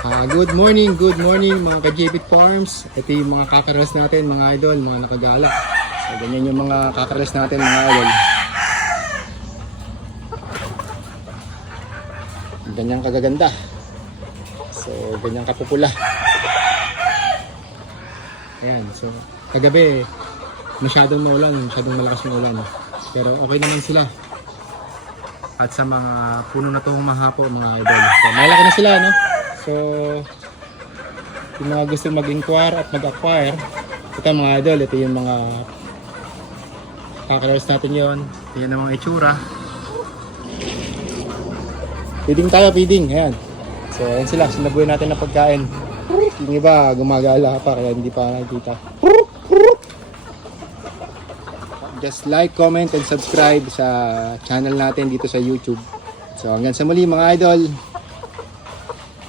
Good morning mga ka-JPit Farms. Ito yung mga kakaras natin mga idol, mga nakagala. So ganyan yung mga kakaras natin mga idol. Ganyan kagaganda. So ganyan kapupula. Ayan, so kagabi masyadong maulan, masyadong malakas yung ulan. Pero okay naman sila. At sa mga puno na to humahapo mga idol. So malaki na sila, no? So yung mga gusto mag-inquire at mag-acquire, ito mga idol, ito yung mga kakaras natin yon. Yan ang mga itsura. Feeding tayo, feeding. Ayan. So ayan sila, sinabuhin natin ng pagkain. Yung iba gumagala pa kaya hindi pa nakikita. Just like, comment, and subscribe sa channel natin dito sa YouTube. So hanggang sa muli mga idol.